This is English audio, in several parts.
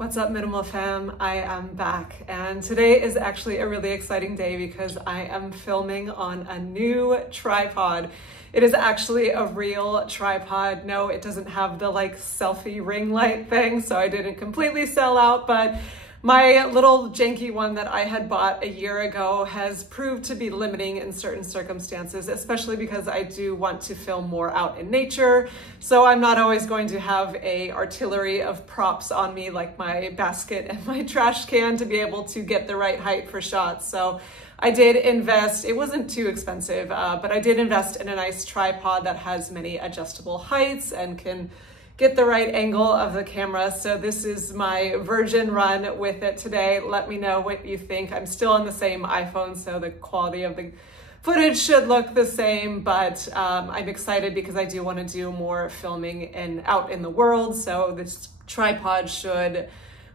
What's up, Minimal Fam? I am back, and today is actually a really exciting day because I am filming on a new tripod. It is actually a real tripod. No, it doesn't have the selfie ring light thing, so I didn't completely sell out, but my little janky one that I had bought a year ago has proved to be limiting in certain circumstances, especially because I do want to film more out in nature. So I'm not always going to have a artillery of props on me like my basket and my trash can to be able to get the right height for shots. So I did invest, it wasn't too expensive, but I did invest in a nice tripod that has many adjustable heights and can get the right angle of the camera. So this is my virgin run with it today. Let me know what you think. I'm still on the same iPhone, so the quality of the footage should look the same, but I'm excited because I do want to do more filming and out in the world. So this tripod should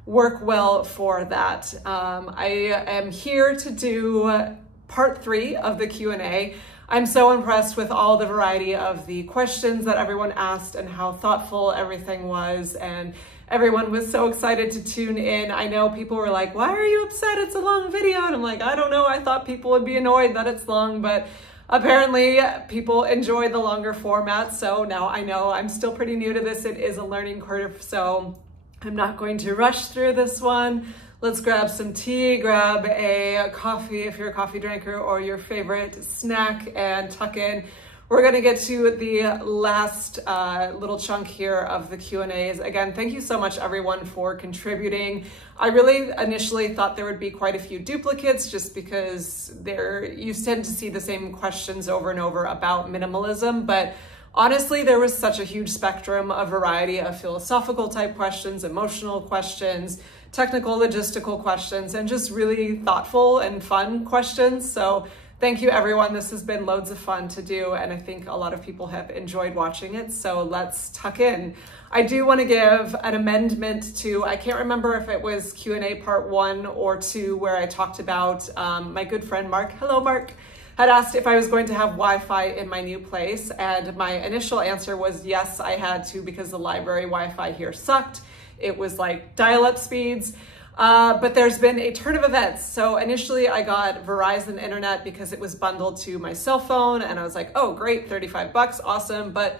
work well for that. I am here to do part 3 of the Q&A. I'm so impressed with all the variety of the questions that everyone asked and how thoughtful everything was, and everyone was so excited to tune in. I know people were like, why are you upset? It's a long video. And I'm like, I don't know. I thought people would be annoyed that it's long, but apparently people enjoy the longer format. So now I know I'm still pretty new to this. It is a learning curve, so I'm not going to rush through this one. Let's grab some tea, grab a coffee if you're a coffee drinker, or your favorite snack, and tuck in. We're gonna get to the last little chunk here of the Q&As. Again, thank you so much everyone for contributing. I really initially thought there would be quite a few duplicates just because you tend to see the same questions over and over about minimalism, but honestly, there was such a huge spectrum, a variety of philosophical type questions, emotional questions, technical, logistical questions, and just really thoughtful and fun questions. So thank you everyone. This has been loads of fun to do, and I think a lot of people have enjoyed watching it. So let's tuck in. I do want to give an amendment to, I can't remember if it was Q&A part 1 or 2, where I talked about my good friend Mark, hello Mark, had asked if I was going to have Wi-Fi in my new place, and my initial answer was yes, I had to, because the library Wi-Fi here sucked. It was like dial-up speeds, but there's been a turn of events. So initially I got Verizon internet because it was bundled to my cell phone, and I was like, oh great, 35 bucks, awesome. But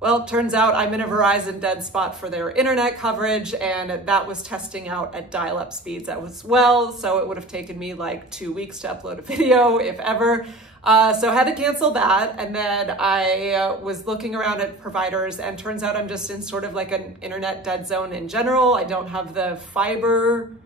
well, it turns out I'm in a Verizon dead spot for their internet coverage, and that was testing out at dial-up speeds as well. So it would have taken me like 2 weeks to upload a video, if ever. So I had to cancel that, and then I was looking around at providers, and turns out I'm just in sort of like an internet dead zone in general. I don't have the fiber,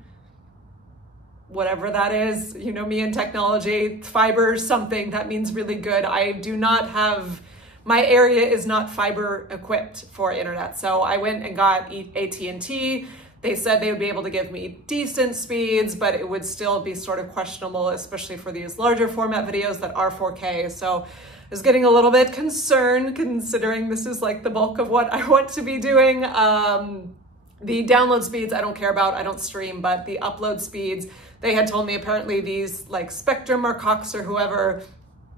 whatever that is, you know me in technology, fiber something, that means really good. I do not have, my area is not fiber equipped for internet. So I went and got AT&T. They said they would be able to give me decent speeds, but it would still be sort of questionable, especially for these larger format videos that are 4K. So I was getting a little bit concerned, considering this is like the bulk of what I want to be doing. The download speeds I don't care about, I don't stream, but the upload speeds, they had told me apparently these like Spectrum or Cox or whoever,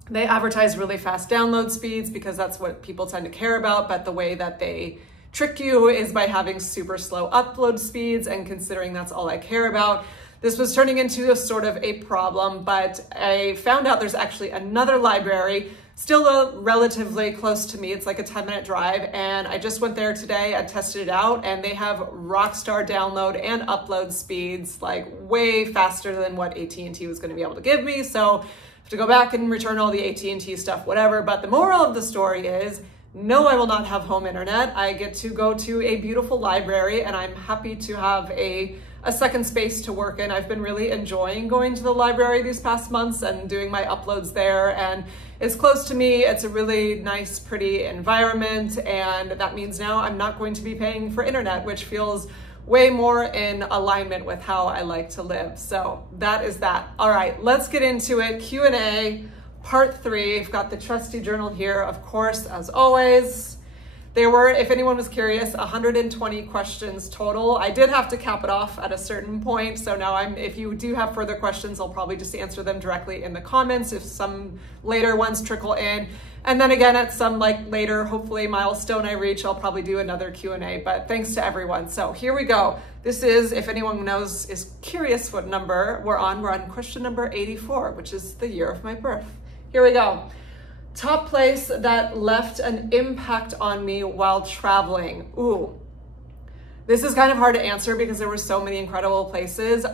they advertise really fast download speeds because that's what people tend to care about, but the way that they trick you is by having super slow upload speeds, and considering that's all I care about, this was turning into a sort of a problem. But I found out there's actually another library still relatively close to me. It's like a 10-minute drive, and I just went there today. I tested it out, and they have rockstar download and upload speeds, like way faster than what AT&T was going to be able to give me. So I have to go back and return all the AT&T stuff, whatever. But the moral of the story is, no, I will not have home internet. I get to go to a beautiful library, and I'm happy to have a second space to work in. I've been really enjoying going to the library these past months and doing my uploads there, and it's close to me. It's a really nice, pretty environment, and that means now I'm not going to be paying for internet, which feels way more in alignment with how I like to live. So that is that. All right, let's get into it. Q&A. Part 3, I've got the trusty journal here, of course, as always. There were, if anyone was curious, 120 questions total. I did have to cap it off at a certain point. So now if you do have further questions, I'll probably just answer them directly in the comments if some later ones trickle in. And then again, at some later, hopefully milestone I reach, I'll probably do another Q&A, but thanks to everyone. So here we go. This is, if anyone is curious what number we're on question number 84, which is the year of my birth. Here we go. Top place that left an impact on me while traveling. Ooh, this is kind of hard to answer because there were so many incredible places.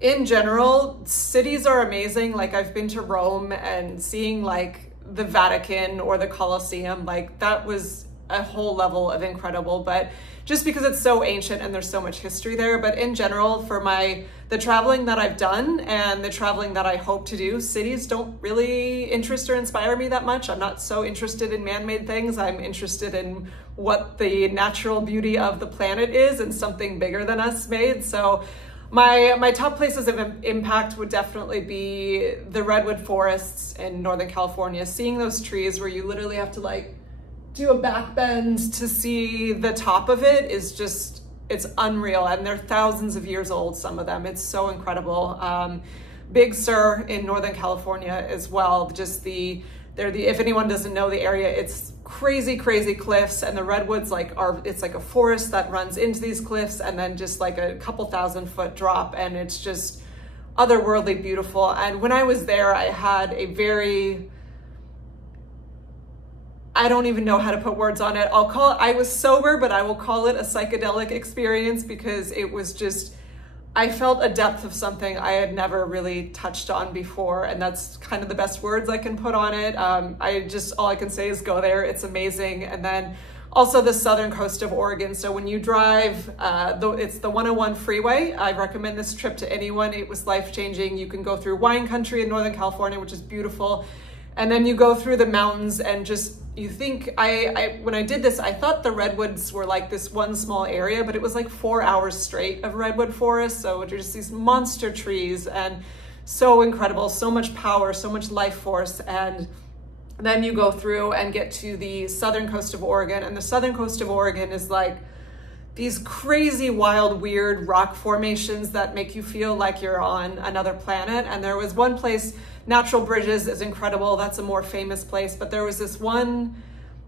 In general, cities are amazing. I've been to Rome and seeing the Vatican or the Colosseum, that was a whole level of incredible, but just because it's so ancient and there's so much history there. But in general, for the traveling that I've done and the traveling that I hope to do, cities don't really interest or inspire me that much. I'm not so interested in man-made things. I'm interested in what the natural beauty of the planet is and something bigger than us made. So my top places of impact would definitely be the redwood forests in Northern California. Seeing those trees where you literally have to do a back bend to see the top of it is just, it's unreal. And they're thousands of years old, some of them. It's so incredible. Big Sur in Northern California as well. If anyone doesn't know the area, it's crazy, crazy cliffs, and the redwoods it's like a forest that runs into these cliffs and then just a couple 1,000-foot drop, and it's just otherworldly beautiful. And when I was there, I had I don't even know how to put words on it. I was sober, but I will call it a psychedelic experience because it was just, I felt a depth of something I had never really touched on before, and that's kind of the best words I can put on it. All I can say is go there. It's amazing. And then also the southern coast of Oregon. So when you drive, it's the 101 freeway. I recommend this trip to anyone. It was life-changing. You can go through wine country in Northern California, which is beautiful. And then you go through the mountains and you think, when I did this, I thought the redwoods were this one small area, but it was 4 hours straight of redwood forest. So there's just these monster trees and so incredible, so much power, so much life force. And then you go through and get to the southern coast of Oregon, and the southern coast of Oregon is these crazy, wild, weird rock formations that make you feel like you're on another planet. And there was one place, Natural Bridges is incredible. That's a more famous place, but there was this one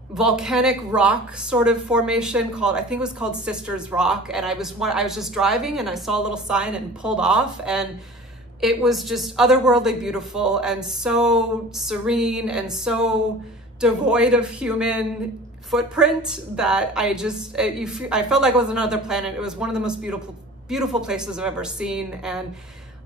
volcanic rock sort of formation I think it was called Sisters Rock. And I was just driving and I saw a little sign and pulled off, and it was just otherworldly beautiful and so serene and so devoid of human footprint that I felt like it was another planet. It was one of the most beautiful places I've ever seen, and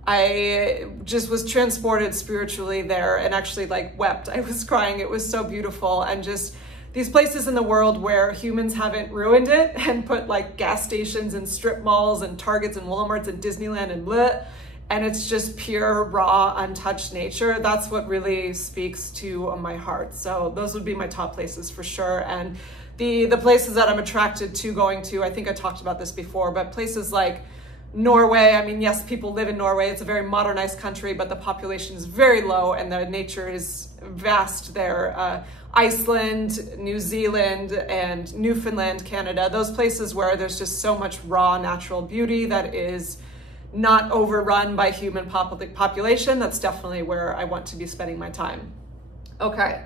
I just was transported spiritually there and actually wept. I was crying. It was so beautiful. And just these places in the world where humans haven't ruined it and put gas stations and strip malls and Targets and Walmarts and Disneyland and bleh, and it's just pure, raw, untouched nature. That's what really speaks to my heart. So those would be my top places for sure. And the places that I'm attracted to going to, I think I talked about this before, but places like Norway. I mean, yes, people live in Norway. It's a very modernized country, but the population is very low and the nature is vast there. Iceland, New Zealand, and Newfoundland, Canada, those places where there's just so much raw natural beauty that is not overrun by human population. That's definitely where I want to be spending my time. Okay.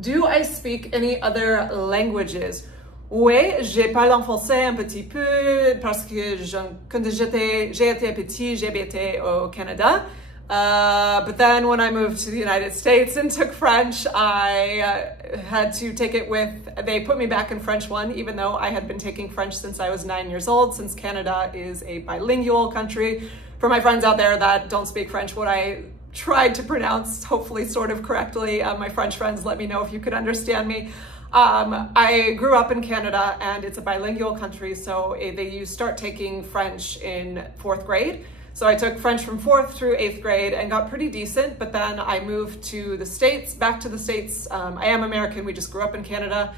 Do I speak any other languages? Oui, j'ai parlé en français un petit peu parce que quand j'ai été petit, j'ai habité au Canada. But then when I moved to the United States and took French, I had to take it they put me back in French 1, even though I had been taking French since I was 9 years old, since Canada is a bilingual country. For my friends out there that don't speak French, what I tried to pronounce, hopefully sort of correctly, my French friends, let me know if you could understand me. I grew up in Canada and it's a bilingual country, so you start taking French in 4th grade. So I took French from 4th through 8th grade and got pretty decent, but then I moved to the States, back to the States. I am American, we just grew up in Canada.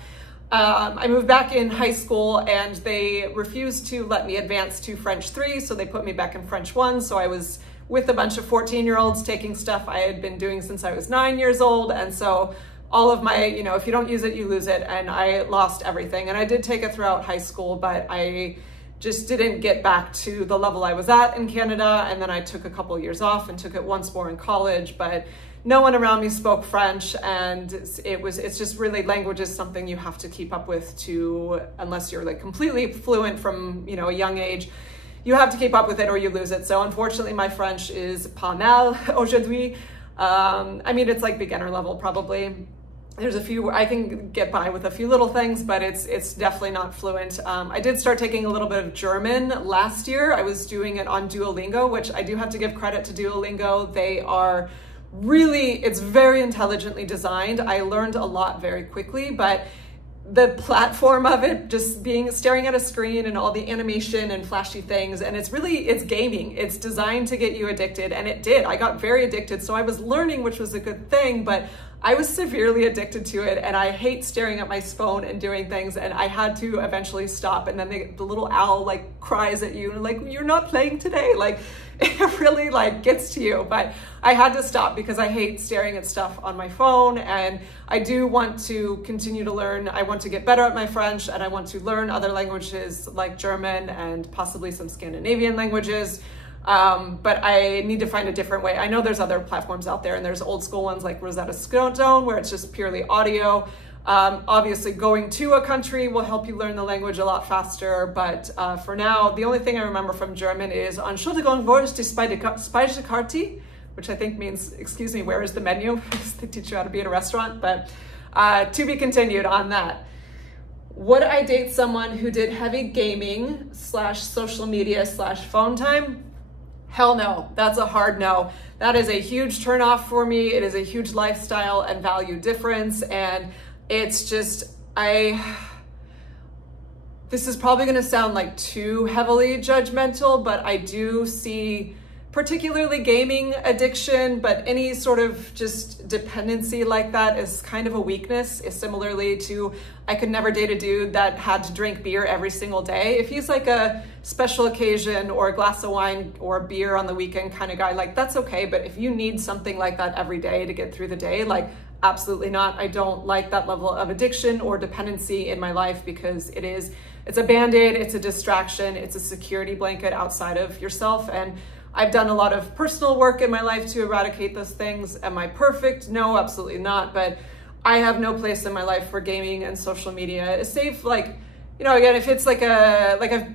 I moved back in high school and they refused to let me advance to French 3, so they put me back in French 1. So I was with a bunch of 14-year-olds taking stuff I had been doing since I was 9 years old. And so all of my, if you don't use it, you lose it. And I lost everything. And I did take it throughout high school, but I just didn't get back to the level I was at in Canada. And then I took a couple of years off and took it once more in college, but no one around me spoke French. And it's just really, language is something you have to keep up with unless you're like completely fluent from, a young age. You have to keep up with it or you lose it. So unfortunately, my French is pas mal aujourd'hui. It's like beginner level probably. There's a few, I can get by with a few little things, but it's definitely not fluent. I did start taking a little bit of German last year. I was doing it on Duolingo, which I do have to give credit to Duolingo. They are really, it's very intelligently designed. I learned a lot very quickly, but the platform of it, just staring at a screen and all the animation and flashy things, and it's gaming. It's designed to get you addicted, and it did. I got very addicted, so I was learning, which was a good thing, but I was severely addicted to it, and I hate staring at my phone and doing things, and I had to eventually stop. And then the little owl like cries at you and like, you're not playing today. Like, it really like gets to you, but I had to stop because I hate staring at stuff on my phone, and I do want to continue to learn. I want to get better at my French, and I want to learn other languages like German and possibly some Scandinavian languages. But I need to find a different way. I know there's other platforms out there, and there's old school ones like Rosetta Stone where it's just purely audio. Obviously going to a country will help you learn the language a lot faster, but for now, the only thing I remember from German is Entschuldigung, wo ist die Speisekarte? Which I think means, excuse me, where is the menu? They teach you how to be at a restaurant, but to be continued on that. Would I date someone who did heavy gaming / social / phone time? Hell no, that's a hard no. That is a huge turnoff for me. It is a huge lifestyle and value difference. And it's just, this is probably gonna sound like too heavily judgmental, but I do see particularly gaming addiction, but any sort of just dependency like that is kind of a weakness. Is similarly to, I could never date a dude that had to drink beer every single day. If he's like a special occasion or a glass of wine or a beer on the weekend kind of guy, like that's okay. But if you need something like that every day to get through the day, like absolutely not. I don't like that level of addiction or dependency in my life because it's a band-aid, it's a distraction, it's a security blanket outside of yourself. And I've done a lot of personal work in my life to eradicate those things. Am I perfect? No, absolutely not. But I have no place in my life for gaming and social media. Save like, again, if it's like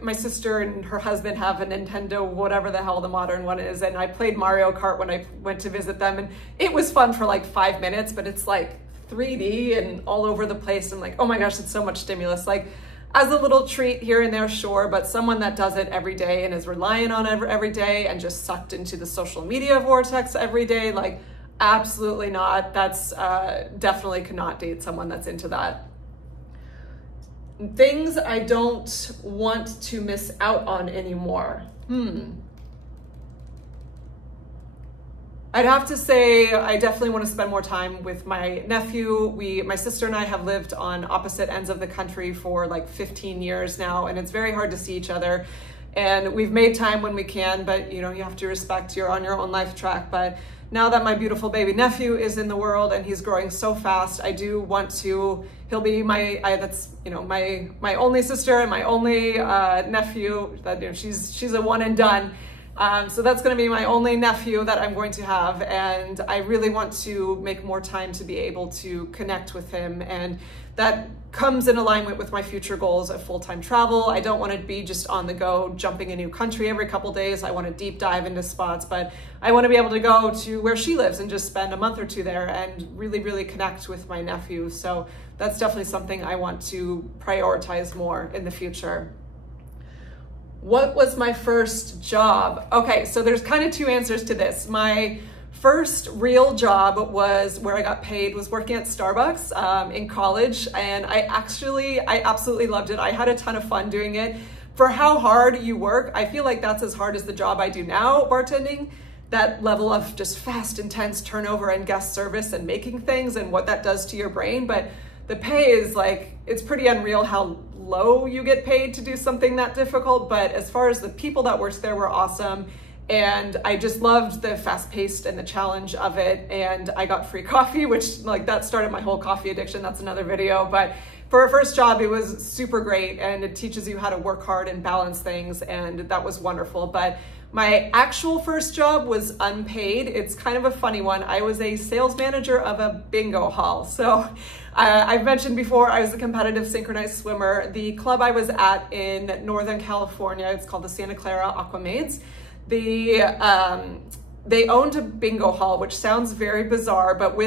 my sister and her husband have a Nintendo, whatever the hell the modern one is, and I played Mario Kart when I went to visit them, and it was fun for like 5 minutes, but it's like 3D and all over the place. I'm like, oh my gosh, it's so much stimulus. Like, as a little treat here and there, sure, but someone that does it every day and is relying on it every day and just sucked into the social media vortex every day, like absolutely not. That's definitely cannot date someone that's into that. Things I don't want to miss out on anymore. I'd have to say I definitely want to spend more time with my nephew. My sister and I have lived on opposite ends of the country for like 15 years now, and it's very hard to see each other. And we've made time when we can, but you have to respect you're on your own life track. But now that my beautiful baby nephew is in the world and he's growing so fast, I do want to, he'll be my only sister and my only nephew. That she's a one and done. So that's going to be my only nephew that I'm going to have, and I really want to make more time to be able to connect with him, and that comes in alignment with my future goals of full-time travel. I don't want to be just on the go, jumping a new country every couple days. I want to deep dive into spots, but I want to be able to go to where she lives and just spend a month or two there and really, really connect with my nephew. So that's definitely something I want to prioritize more in the future. What was my first job? Okay, so there's kind of two answers to this. My first real job was where I got paid, was working at Starbucks in college, and I absolutely loved it. I had a ton of fun doing it. For how hard you work, I feel like that's as hard as the job I do now, bartending. That level of just fast, intense turnover and guest service and making things and what that does to your brain. But the pay is like, it's pretty unreal how low you get paid to do something that difficult. But as far as the people that worked there were awesome, And I just loved the fast paced and the challenge of it. And I got free coffee, which like that started my whole coffee addiction. That's another video. But for a first job, it was super great. And it teaches you how to work hard and balance things. And that was wonderful. But my actual first job was unpaid. It's kind of a funny one. I was a sales manager of a bingo hall. So I've mentioned before, I was a competitive synchronized swimmer. The club I was at in Northern California, it's called the Santa Clara Aquamaids. They owned a bingo hall, which sounds very bizarre, but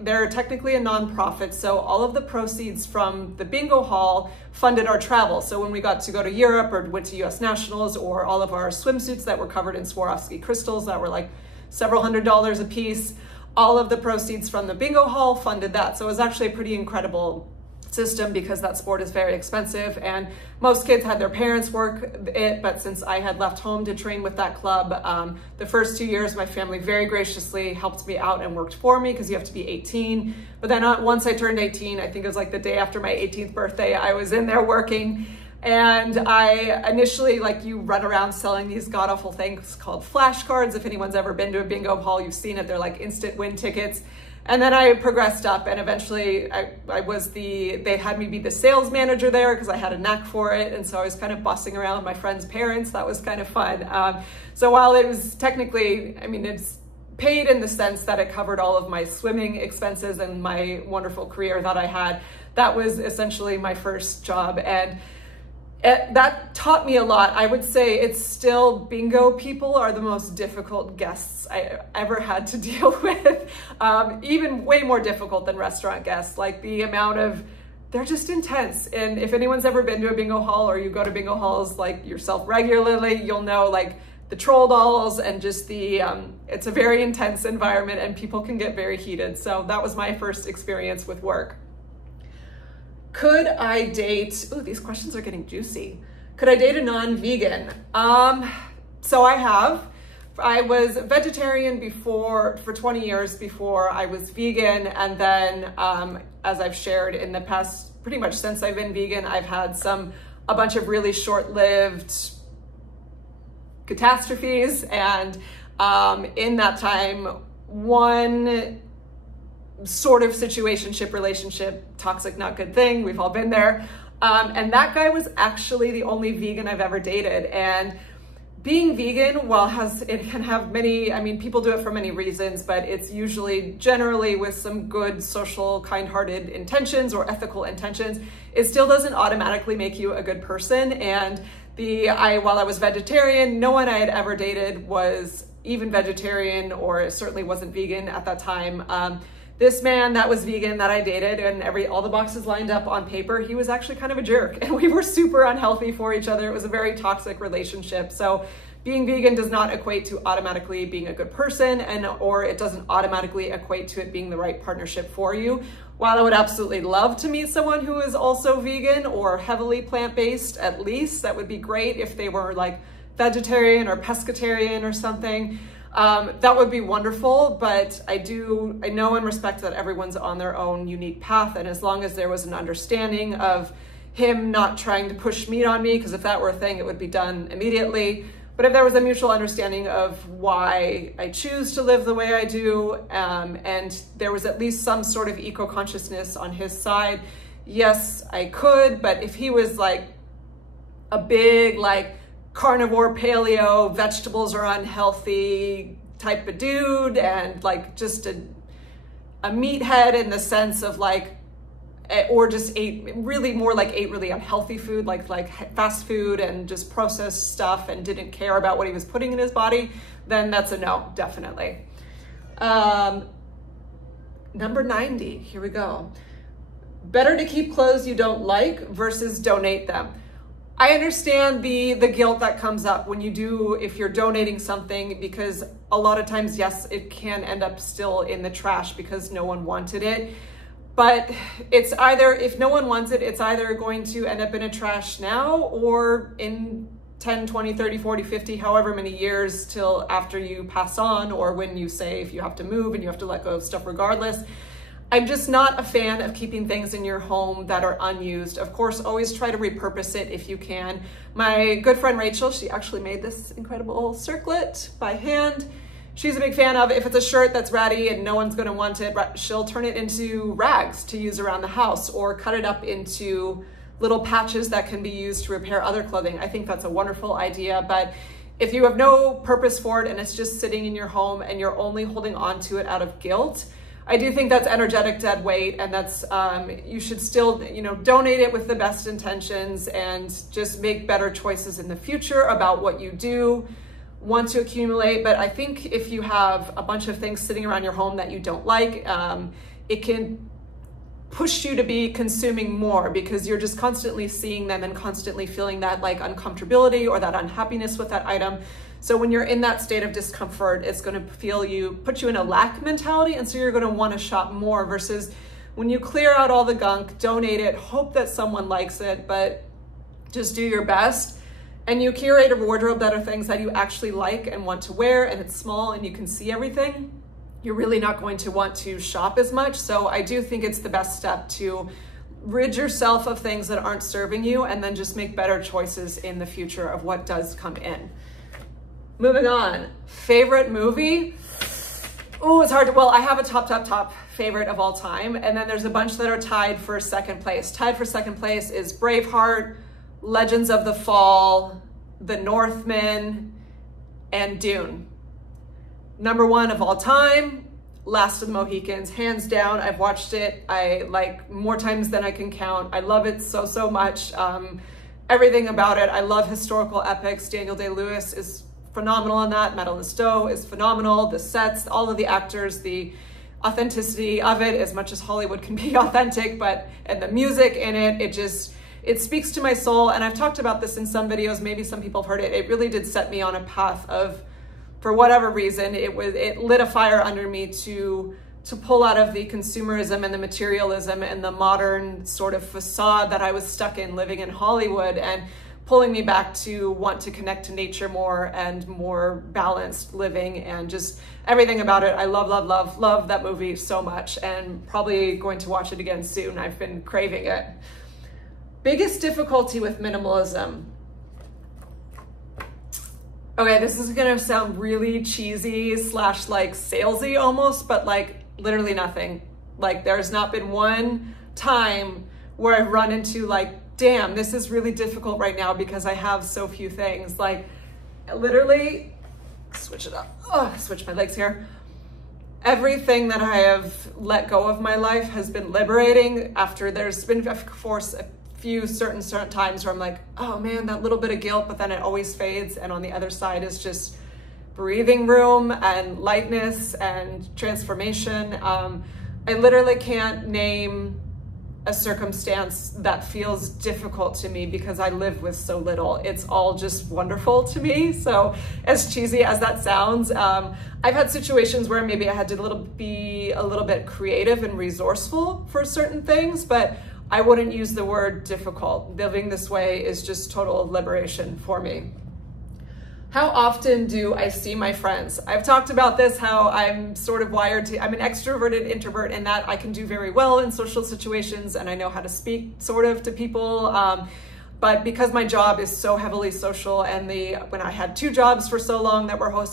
they're technically a nonprofit. So all of the proceeds from the bingo hall funded our travel. So when we got to go to Europe or went to US Nationals, or all of our swimsuits that were covered in Swarovski crystals that were like several $100s a piece, all of the proceeds from the bingo hall funded that. So it was actually a pretty incredible system because that sport is very expensive, and most kids had their parents work it, but since I had left home to train with that club, the first 2 years my family very graciously helped me out and worked for me because you have to be 18. But then once I turned 18, I think it was like the day after my 18th birthday, I was in there working. And I initially, you run around selling these god-awful things called flashcards. If anyone's ever been to a bingo hall, you've seen it. They're like instant win tickets. And then I progressed up, and eventually they had me be the sales manager there because I had a knack for it. And so I was kind of bossing around with my friends' parents. That was kind of fun. So while it was technically, it's paid in the sense that it covered all of my swimming expenses and my wonderful career that I had, that was essentially my first job. And that taught me a lot. I would say it's still, bingo people are the most difficult guests I ever had to deal with. Even way more difficult than restaurant guests. Like the amount of, they're just intense. And if anyone's ever been to a bingo hall, or you go to bingo halls like yourself regularly, you'll know the troll dolls and just it's a very intense environment and people can get very heated. So that was my first experience with work. Could I date, these questions are getting juicy. Could I date a non-vegan? So I have. I was vegetarian for 20 years before I was vegan. And then as I've shared in the past, pretty much since I've been vegan, I've had a bunch of really short-lived catastrophes. And in that time, one sort of situationship, relationship, toxic, not good thing. We've all been there. And that guy was actually the only vegan I've ever dated. And being vegan, it can have many, people do it for many reasons, but it's usually generally with some good social, kind-hearted intentions or ethical intentions. It still doesn't automatically make you a good person. And while I was vegetarian, no one I had ever dated was even vegetarian, or it certainly wasn't vegan at that time. This man that was vegan that I dated, and all the boxes lined up on paper, he was actually kind of a jerk, and we were super unhealthy for each other. It was a very toxic relationship. So being vegan does not equate to automatically being a good person, or it doesn't automatically equate to it being the right partnership for you. While I would absolutely love to meet someone who is also vegan or heavily plant-based, at least, that would be great if they were vegetarian or pescatarian or something. That would be wonderful, but I know and respect that everyone's on their own unique path. And as long as there was an understanding of him not trying to push meat on me, because if that were a thing, it would be done immediately. But if there was a mutual understanding of why I choose to live the way I do, and there was at least some sort of eco-consciousness on his side, yes, I could. But if he was a big, carnivore, paleo, vegetables are unhealthy type of dude, and just a meathead in the sense of or just ate really unhealthy food, like fast food and just processed stuff, and didn't care about what he was putting in his body, then that's a no, definitely. Number 90, here we go. Better to keep clothes you don't like versus donate them. I understand the guilt that comes up if you're donating something, because a lot of times, yes, it can end up still in the trash because no one wanted it. But it's either, if no one wants it, it's either going to end up in a trash now, or in 10, 20, 30, 40, 50, however many years till after you pass on, or when you say if you have to move and you have to let go of stuff regardless. I'm just not a fan of keeping things in your home that are unused. Of course, always try to repurpose it if you can. My good friend Rachel, she actually made this incredible circlet by hand. She's a big fan of, if it's a shirt that's ratty and no one's gonna want it, she'll turn it into rags to use around the house or cut it up into little patches that can be used to repair other clothing. I think that's a wonderful idea, but if you have no purpose for it and it's just sitting in your home and you're only holding on to it out of guilt, I do think that's energetic dead weight, and that's you should still, donate it with the best intentions and just make better choices in the future about what you do want to accumulate. But I think if you have a bunch of things sitting around your home that you don't like, it can push you to be consuming more because you're just constantly seeing them and constantly feeling that like uncomfortability or that unhappiness with that item. So when you're in that state of discomfort, it's going to put you in a lack mentality, and so you're going to want to shop more, versus when you clear out all the gunk, donate it, hope that someone likes it, but just do your best. And you curate a wardrobe that are things that you actually like and want to wear, and it's small and you can see everything. You're really not going to want to shop as much. So I do think it's the best step to rid yourself of things that aren't serving you and then just make better choices in the future of what does come in. Moving on, favorite movie? Oh, it's hard to, well, I have a top favorite of all time. And then there's a bunch that are tied for second place. Tied for second place is Braveheart, Legends of the Fall, The Northman, and Dune. Number one of all time, Last of the Mohicans, hands down. I've watched it, I like more times than I can count. I love it so much. Everything about it. I love historical epics. Daniel Day-Lewis is phenomenal on that. Madeline Stowe is phenomenal. The sets, all of the actors, the authenticity of it, as much as Hollywood can be authentic, and the music in it, it speaks to my soul. And I've talked about this in some videos, maybe some people have heard it. It really did set me on a path of, for whatever reason, it lit a fire under me to pull out of the consumerism and the materialism and the modern sort of facade that I was stuck in living in Hollywood, and pulling me back to want to connect to nature more and more balanced living, and just everything about it. I love that movie so much, and probably going to watch it again soon. I've been craving it. Biggest difficulty with minimalism. Okay, this is gonna sound really cheesy / like salesy almost, but like literally nothing. Like there's not been one time where I've run into like, damn, this is really difficult right now because I have so few things. Like literally, switch it up. Oh, switch my legs here. Everything that I have let go of my life has been liberating. After there's been, of course, a few certain times where I'm like, oh man, that little bit of guilt, but then it always fades. And on the other side is just breathing room and lightness and transformation. I literally can't name a circumstance that feels difficult to me because I live with so little. It's all just wonderful to me. So as cheesy as that sounds, I've had situations where maybe I had to be a little bit creative and resourceful for certain things, but I wouldn't use the word difficult. Living this way is just total liberation for me. How often do I see my friends? I've talked about this, how I'm sort of wired to, I'm an extroverted introvert in that I can do very well in social situations and I know how to speak sort of to people. But because my job is so heavily social, and when I had 2 jobs for so long that were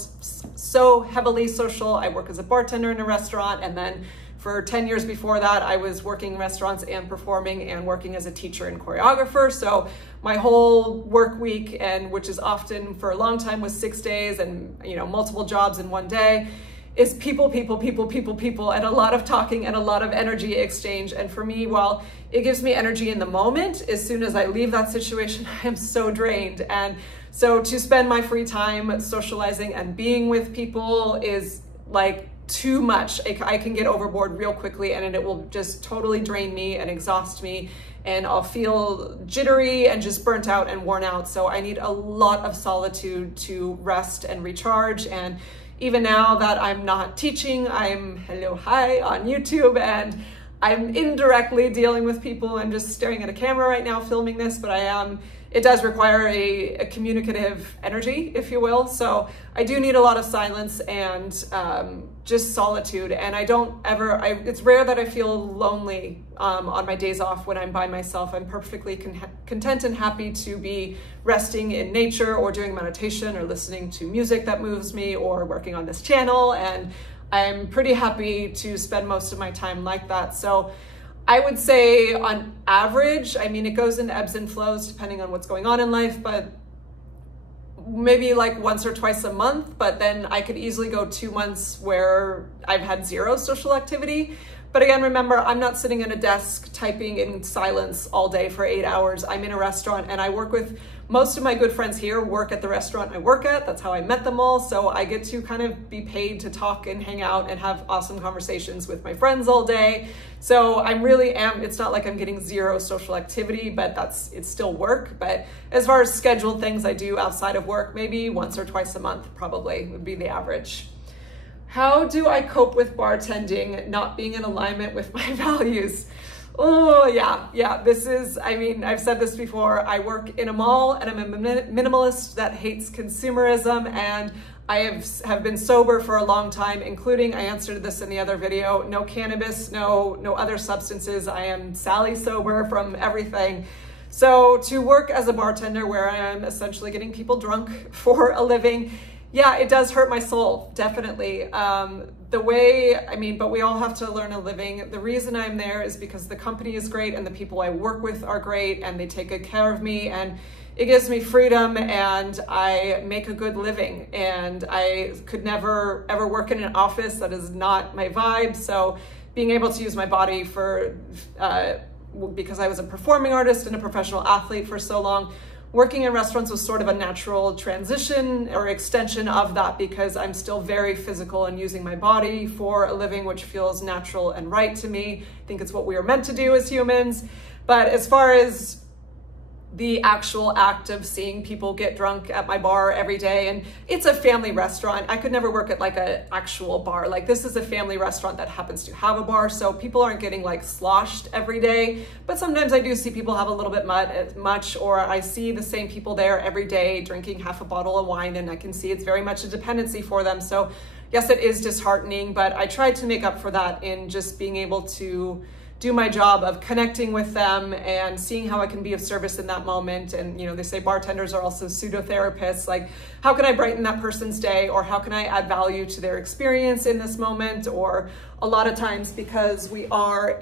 so heavily social, I work as a bartender in a restaurant, and then for 10 years before that, I was working in restaurants and performing and working as a teacher and choreographer. So my whole work week, and which is often for a long time was 6 days and multiple jobs in one day, is people, and a lot of talking and a lot of energy exchange. And for me, while it gives me energy in the moment, as soon as I leave that situation, I am so drained. And so to spend my free time socializing and being with people is like too much. I can get overboard real quickly, and it will just totally drain me and exhaust me, and I'll feel jittery and just burnt out and worn out. So I need a lot of solitude to rest and recharge. And even now that I'm not teaching, I'm on YouTube, and I'm indirectly dealing with people. I'm just staring at a camera right now filming this, but I am it does require a communicative energy, if you will. So I do need a lot of silence and just solitude. And I don't ever, it's rare that I feel lonely on my days off when I'm by myself. I'm perfectly content and happy to be resting in nature or doing meditation or listening to music that moves me or working on this channel. And I'm pretty happy to spend most of my time like that. So I would say on average, I mean, it goes in ebbs and flows depending on what's going on in life, but maybe like once or twice a month. But then I could easily go 2 months where I've had zero social activity. But again, remember, I'm not sitting at a desk typing in silence all day for 8 hours. I'm in a restaurant and I work with most of my good friends here work at the restaurant I work at. That's how I met them all. So I get to kind of be paid to talk and hang out and have awesome conversations with my friends all day. So I'm really it's not like I'm getting zero social activity, but it's still work. But as far as scheduled things I do outside of work, maybe once or twice a month probably would be the average. How do I cope with bartending not being in alignment with my values? Oh, yeah. This is, I mean, I've said this before. I work in a mall and I'm a minimalist that hates consumerism, and I have been sober for a long time, including, I answered this in the other video, no cannabis, no other substances. I am Sally sober from everything. So to work as a bartender where I am essentially getting people drunk for a living, yeah, it does hurt my soul, definitely. But we all have to learn a living. The reason I'm there is because the company is great and the people I work with are great and they take good care of me, and it gives me freedom and I make a good living. And I could never ever work in an office. That is not my vibe. So being able to use my body because I was a performing artist and a professional athlete for so long, working in restaurants was sort of a natural transition or extension of that, because I'm still very physical and using my body for a living, which feels natural and right to me. I think it's what we are meant to do as humans. But as far as the actual act of seeing people get drunk at my bar every day, and it's a family restaurant. I could never work at like an actual bar. Like, this is a family restaurant that happens to have a bar, so people aren't getting like sloshed every day. But sometimes I do see people have a little bit much, or I see the same people there every day drinking half a bottle of wine, and I can see it's very much a dependency for them. So yes, it is disheartening, but I try to make up for that in just being able to do my job of connecting with them and seeing how I can be of service in that moment. And, you know, they say bartenders are also pseudo-therapists. Like, how can I brighten that person's day, or how can I add value to their experience in this moment? Or a lot of times, because we are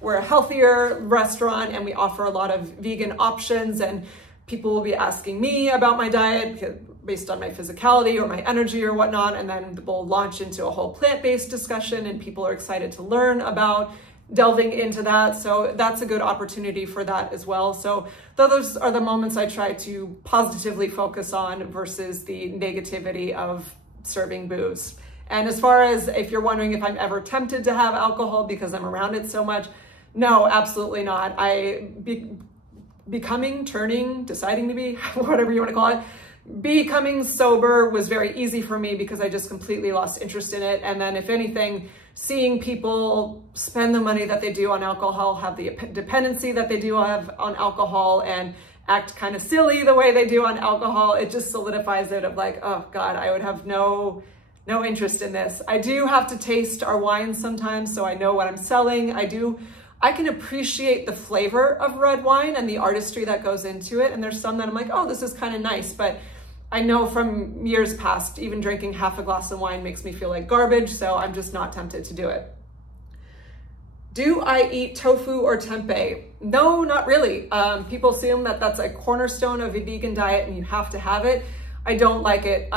we're a healthier restaurant and we offer a lot of vegan options, and people will be asking me about my diet based on my physicality or my energy or whatnot, and then we'll launch into a whole plant-based discussion, and people are excited to learn about delving into that. So that's a good opportunity for that as well. So those are the moments I try to positively focus on versus the negativity of serving booze. And as far as if you're wondering if I'm ever tempted to have alcohol because I'm around it so much, no, absolutely not. Deciding to be, whatever you want to call it, becoming sober was very easy for me because I just completely lost interest in it. And then if anything, seeing people spend the money that they do on alcohol, have the dependency that they do have on alcohol, and act kind of silly the way they do on alcohol, it just solidifies it of like, oh God, I would have no interest in this. I do have to taste our wines sometimes, so I know what I'm selling. I can appreciate the flavor of red wine and the artistry that goes into it. And there's some that I'm like, oh, this is kind of nice. But I know from years past, even drinking half a glass of wine makes me feel like garbage. So I'm just not tempted to do it. Do I eat tofu or tempeh? No, not really. People assume that that's a cornerstone of a vegan diet and you have to have it. I don't like it.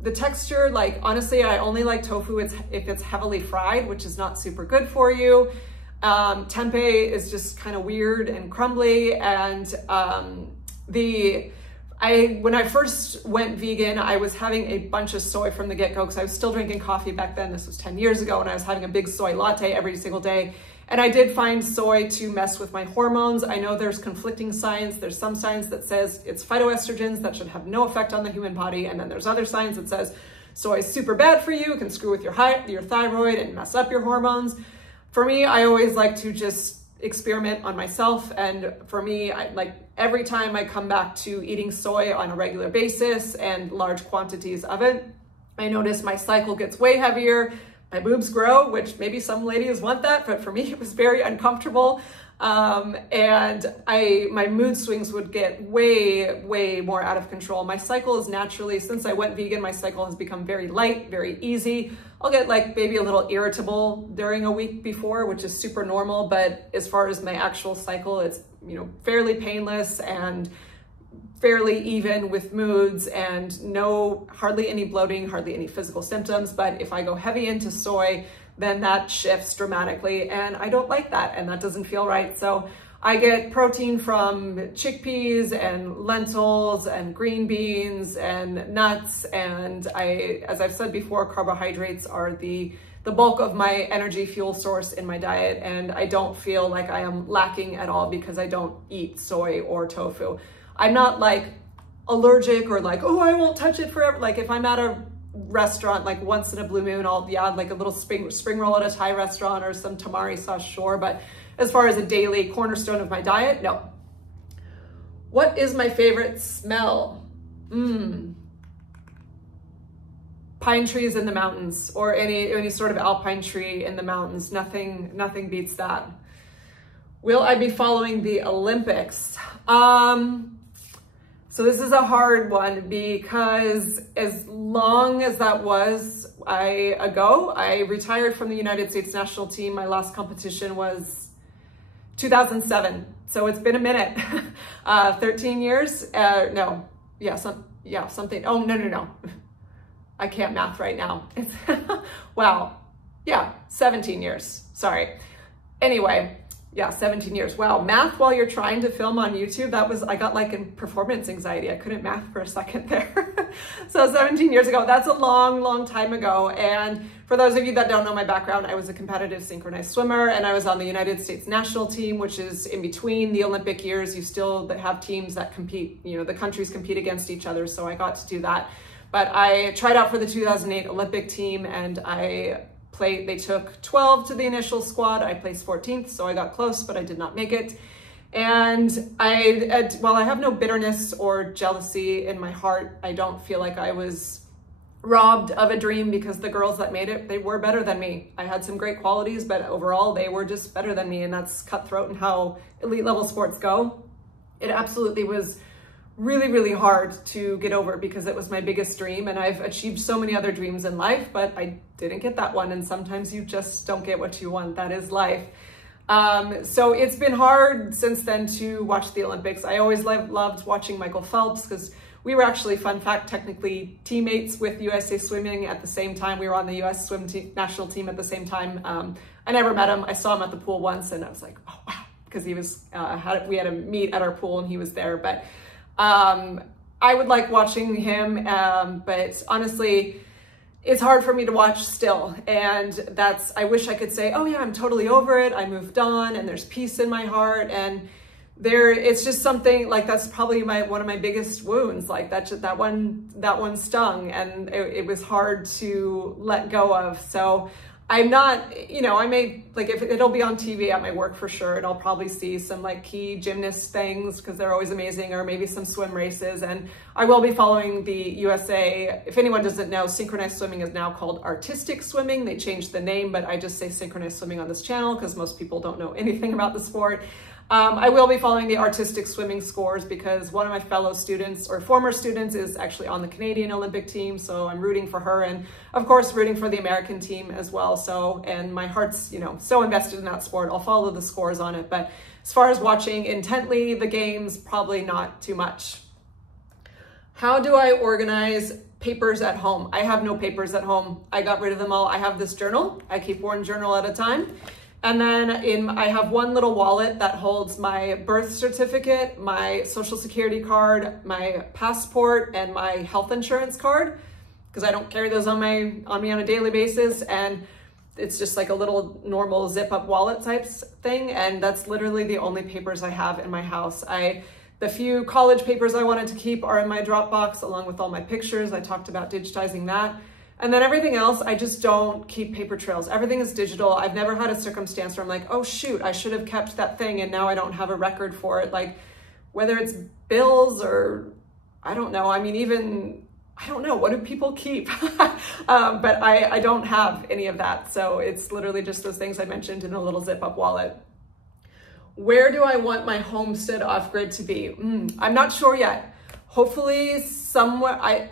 The texture, like, honestly, I only like tofu if it's heavily fried, which is not super good for you. Tempeh is just kind of weird and crumbly. And when I first went vegan, I was having a bunch of soy from the get-go because I was still drinking coffee back then. This was 10 years ago, and I was having a big soy latte every single day. And I did find soy to mess with my hormones. I know there's conflicting science. There's some science that says it's phytoestrogens that should have no effect on the human body. And then there's other science that says soy is super bad for you. It can screw with your thyroid and mess up your hormones. For me, I always like to just experiment on myself. And for me, like every time I come back to eating soy on a regular basis and large quantities of it, I notice my cycle gets way heavier, my boobs grow, which maybe some ladies want that, but for me, it was very uncomfortable. And my mood swings would get way more out of control. My cycle is naturally, since I went vegan, my cycle has become very light, very easy. I'll get like maybe a little irritable during a week before, which is super normal. But as far as my actual cycle, it's, you know, fairly painless and fairly even with moods, and hardly any bloating, hardly any physical symptoms. But if I go heavy into soy, then that shifts dramatically, and I don't like that, and that doesn't feel right. So I get protein from chickpeas and lentils and green beans and nuts, and as I've said before, carbohydrates are the bulk of my energy fuel source in my diet, and I don't feel like I am lacking at all because I don't eat soy or tofu. I'm not like allergic or like, oh, I won't touch it forever. Like if I'm at a restaurant, like once in a blue moon, I'll add like a little spring roll at a Thai restaurant or some tamari sauce, sure. But as far as a daily cornerstone of my diet, no. What is my favorite smell? Pine trees in the mountains, or any sort of alpine tree in the mountains. Nothing beats that. Will I be following the Olympics? So this is a hard one because as long as that was ago, I retired from the United States national team. My last competition was 2007. So it's been a minute, 13 years. Something. Oh, no. I can't math right now. Wow. Yeah, 17 years. Sorry. Anyway. Yeah, 17 years. Wow, math while you're trying to film on YouTube, I got like in performance anxiety. I couldn't math for a second there. So 17 years ago, that's a long time ago. And for those of you that don't know my background, I was a competitive synchronized swimmer, and I was on the United States national team, which is in between the Olympic years. You still have teams that compete, you know, the countries compete against each other. So I got to do that. But I tried out for the 2008 Olympic team, and they took 12 to the initial squad. I placed 14th, so I got close, but I did not make it. And while I have no bitterness or jealousy in my heart, I don't feel like I was robbed of a dream, because the girls that made it, they were better than me. I had some great qualities, but overall they were just better than me, and that's cutthroat and how elite level sports go. It absolutely was really hard to get over, because it was my biggest dream, and I've achieved so many other dreams in life, but I didn't get that one. And sometimes you just don't get what you want. That is life. So it's been hard since then to watch the Olympics. I always loved watching Michael Phelps, because we were actually, fun fact, technically teammates with USA Swimming at the same time. We were on the US swim national team at the same time. I never met him. I saw him at the pool once, and I was like, oh wow, because he was we had a meet at our pool and he was there. But I would like watching him, but honestly, it's hard for me to watch still. And I wish I could say, oh yeah, I'm totally over it, I moved on, and there's peace in my heart. And it's just something like, that's probably one of my biggest wounds. Like that one stung, and it was hard to let go of. So I'm not, you know, I may, like, if it'll be on TV at my work for sure, and I'll probably see some like key gymnast things, because they're always amazing, or maybe some swim races. And I will be following the USA. If anyone doesn't know, synchronized swimming is now called artistic swimming. They changed the name, but I just say synchronized swimming on this channel because most people don't know anything about the sport. I will be following the artistic swimming scores, because one of my fellow students, or former students, is actually on the Canadian Olympic team. So I'm rooting for her, and of course rooting for the American team as well. So, and my heart's, you know, so invested in that sport. I'll follow the scores on it. But as far as watching intently the games, probably not too much. How do I organize papers at home? I have no papers at home. I got rid of them all. I have this journal. I keep one journal at a time. And then I have one little wallet that holds my birth certificate, my social security card, my passport, and my health insurance card, because I don't carry those on me on a daily basis. And it's just like a little normal zip up wallet type thing. And that's literally the only papers I have in my house. The few college papers I wanted to keep are in my Dropbox, along with all my pictures. I talked about digitizing that. And then everything else, I just don't keep paper trails. Everything is digital. I've never had a circumstance where I'm like, oh shoot, I should have kept that thing and now I don't have a record for it. Like whether it's bills or I don't know. I mean, even, I don't know, what do people keep? But I don't have any of that. So it's literally just those things I mentioned in a little zip up wallet. Where do I want my homestead off-grid to be? I'm not sure yet. Hopefully somewhere,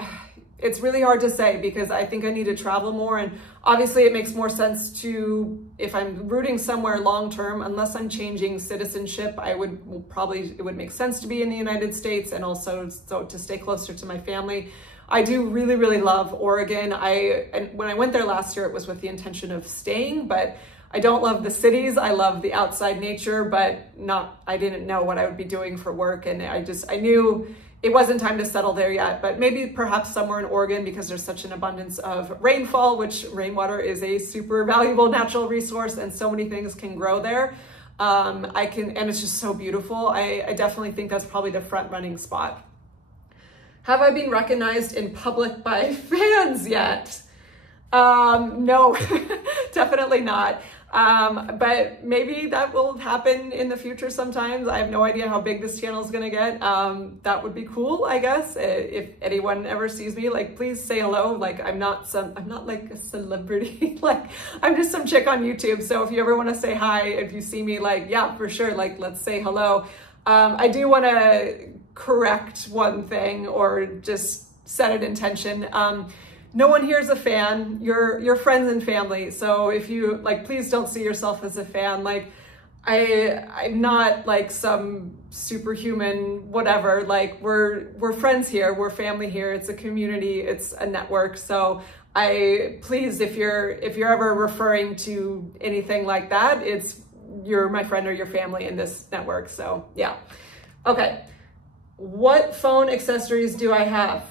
it's really hard to say because I think I need to travel more, and obviously it makes more sense to, if I'm rooting somewhere long-term, unless I'm changing citizenship, it would make sense to be in the United States, and also so to stay closer to my family. I do really, really love Oregon. And when I went there last year, it was with the intention of staying, but I don't love the cities. I love the outside nature, but I didn't know what I would be doing for work. And I knew it wasn't time to settle there yet, but maybe perhaps somewhere in Oregon because there's such an abundance of rainfall, which rainwater is a super valuable natural resource and so many things can grow there. And it's just so beautiful. I definitely think that's probably the front running spot. Have I been recognized in public by fans yet? No, definitely not. But maybe that will happen in the future sometimes. I have no idea how big this channel is going to get. That would be cool, I guess. If anyone ever sees me, like, please say hello. Like, I'm not like a celebrity. Like, I'm just some chick on YouTube. So if you ever want to say hi, if you see me, like, yeah, for sure. Like, let's say hello. I do want to correct one thing or just set an intention. No one here is a fan. You're friends and family. So if you please don't see yourself as a fan. Like I'm not like some superhuman whatever. Like we're friends here. We're family here. It's a community. It's a network. So please, if you're ever referring to anything like that, you're my friend or your family in this network. So yeah. Okay. What phone accessories do I have?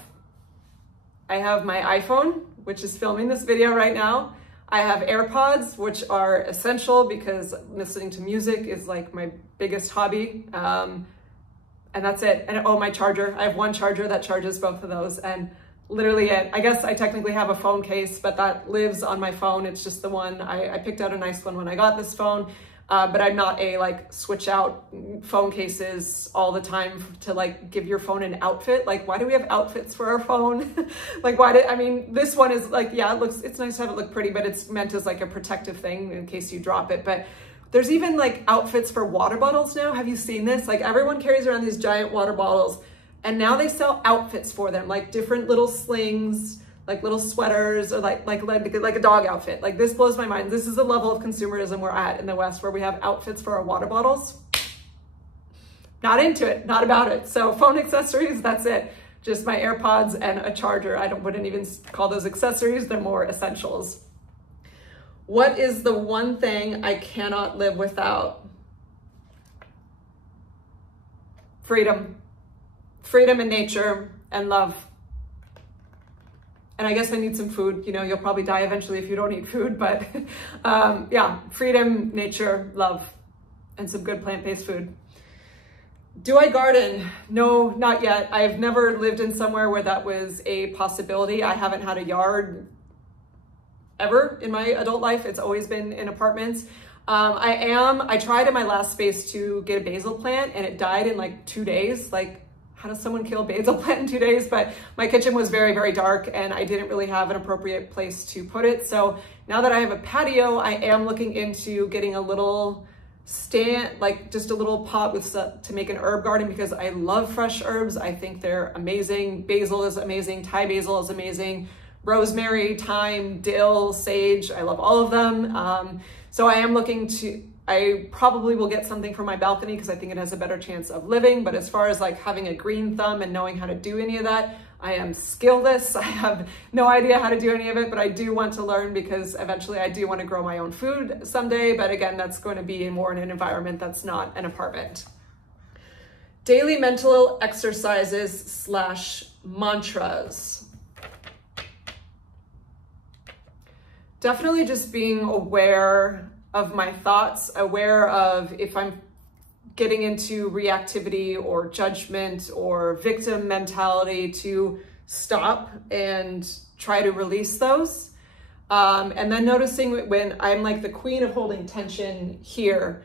I have my iPhone, which is filming this video right now. I have AirPods, which are essential because listening to music is like my biggest hobby. And that's it. And my charger. I have one charger that charges both of those, and literally it. I guess I technically have a phone case, but that lives on my phone. It's just the one. I picked out a nice one when I got this phone. But I'm not switch out phone cases all the time to give your phone an outfit. Like, why do we have outfits for our phone? This one is it's nice to have it look pretty, but it's meant as like a protective thing in case you drop it. But there's even outfits for water bottles now. Have you seen this? Like everyone carries around these giant water bottles, and now they sell outfits for them, like different little slings, like little sweaters, or like a dog outfit. Like, this blows my mind. This is the level of consumerism we're at in the West, where we have outfits for our water bottles. Not into it, not about it. So phone accessories, that's it. Just my AirPods and a charger. Wouldn't even call those accessories. They're more essentials. What is the one thing I cannot live without? Freedom. Freedom in nature and love. And I guess I need some food. You'll probably die eventually if you don't eat food, but yeah, freedom, nature, love, and some good plant-based food. Do I garden? No, not yet. I've never lived in somewhere where that was a possibility. I haven't had a yard ever in my adult life. It's always been in apartments. I tried in my last space to get a basil plant, and it died in 2 days. How does someone kill a basil plant in 2 days? But my kitchen was very, very dark, and I didn't really have an appropriate place to put it. So now that I have a patio, I am looking into getting a little stand, just a little pot to make an herb garden, because I love fresh herbs. I think they're amazing. Basil is amazing. Thai basil is amazing. Rosemary, thyme, dill, sage. I love all of them. So I am looking I probably will get something for my balcony because I think it has a better chance of living. But as far as having a green thumb and knowing how to do any of that, I am skillless. I have no idea how to do any of it, but I do want to learn because eventually I do want to grow my own food someday. But again, that's going to be more in an environment that's not an apartment. Daily mental exercises / mantras. Definitely just being aware of my thoughts, aware of if I'm getting into reactivity or judgment or victim mentality, to stop and try to release those. And then noticing when I'm like the queen of holding tension here,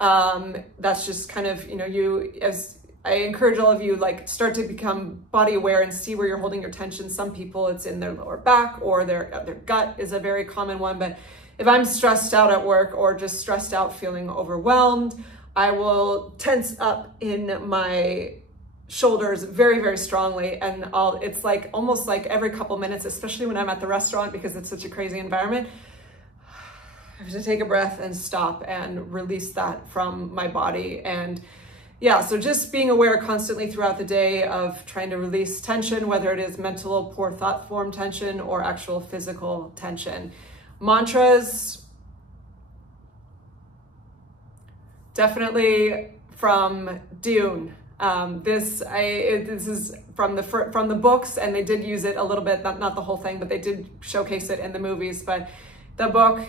that's just kind of, you know, as I encourage all of you, like start to become body aware and see where you're holding your tension. Some people it's in their lower back, or their gut is a very common one. But if I'm stressed out at work or just stressed out feeling overwhelmed, I will tense up in my shoulders very, very strongly. And it's like almost like every couple minutes, especially when I'm at the restaurant because it's such a crazy environment, I have to take a breath and stop and release that from my body. And yeah, so just being aware constantly throughout the day of trying to release tension, whether it is mental, poor thought form tension or actual physical tension. Mantras, definitely from Dune. This is from the books, and they did use it a little bit, not the whole thing, but they did showcase it in the movies. But the book,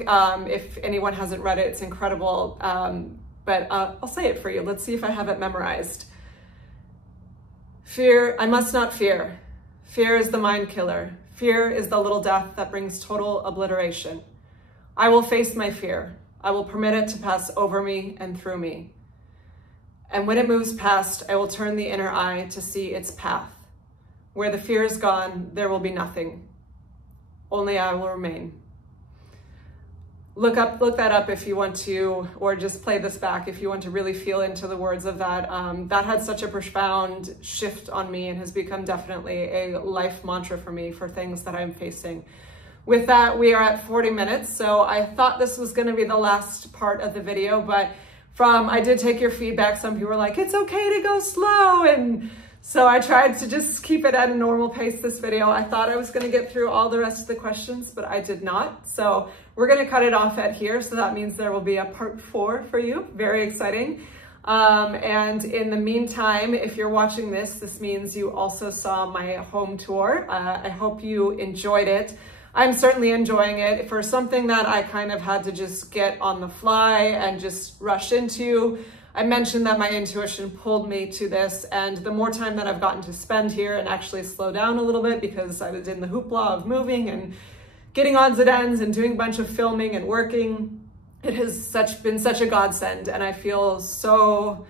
if anyone hasn't read it, it's incredible. But I'll say it for you. Let's see if I have it memorized. Fear, I must not fear. Fear is the mind killer. Fear is the little death that brings total obliteration. I will face my fear. I will permit it to pass over me and through me. And when it moves past, I will turn the inner eye to see its path. Where the fear is gone, there will be nothing. Only I will remain. Look that up if you want to, or just play this back if you want to really feel into the words of that. That had such a profound shift on me and has become definitely a life mantra for me for things that I'm facing. With that, we are at 40 minutes. So I thought this was going to be the last part of the video, but I did take your feedback. Some people were like, it's okay to go slow. And so I tried to just keep it at a normal pace this video. I thought I was going to get through all the rest of the questions, but I did not. So we're going to cut it off at here. So that means there will be a part 4 for you. Very exciting. And in the meantime, if you're watching this means you also saw my home tour. I hope you enjoyed it. I'm certainly enjoying it. For something that I kind of had to just get on the fly and just rush into, I mentioned that my intuition pulled me to this, and the more time that I've gotten to spend here and actually slow down a little bit because I was in the hoopla of moving and getting odds and ends and doing a bunch of filming and working, it has been such a godsend, and I feel so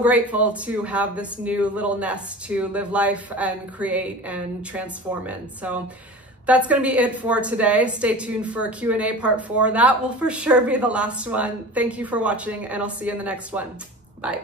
grateful to have this new little nest to live life and create and transform in. So that's going to be it for today. Stay tuned for Q&A part 4. That will for sure be the last one. Thank you for watching, and I'll see you in the next one. Bye.